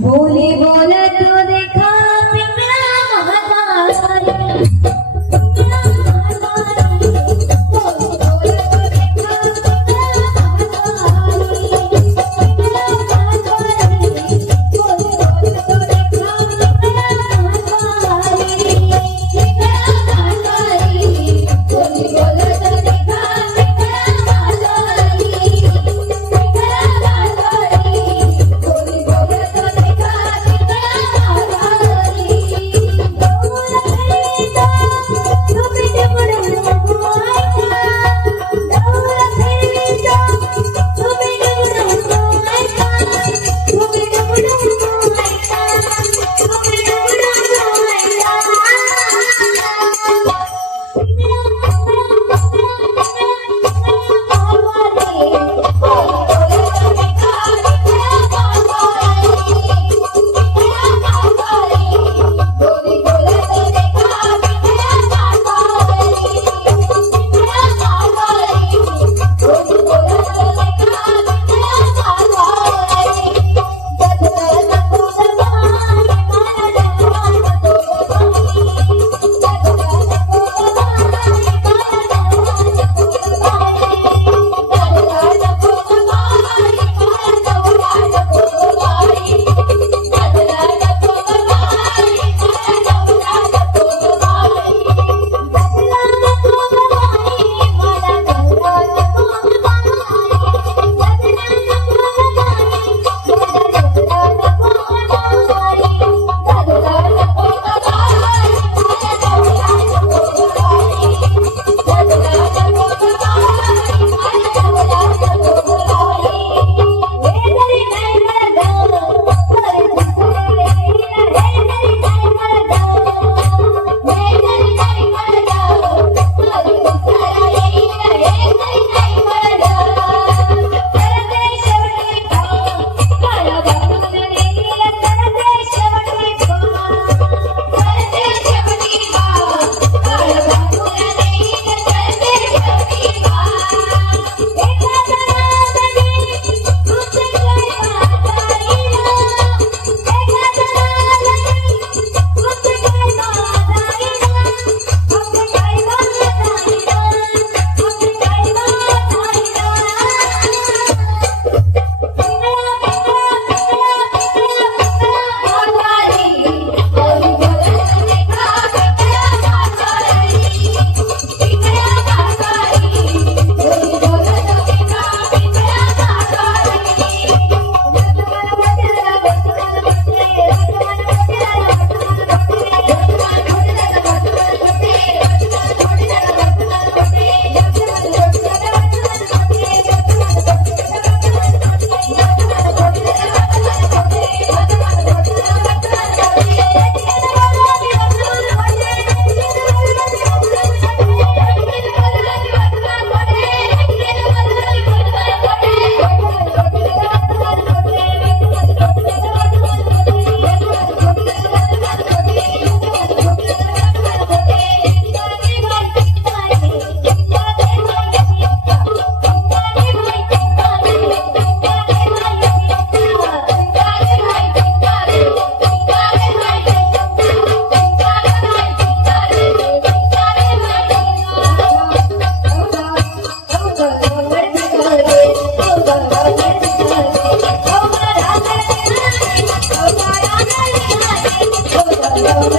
बोले बोले तो देखा Oh,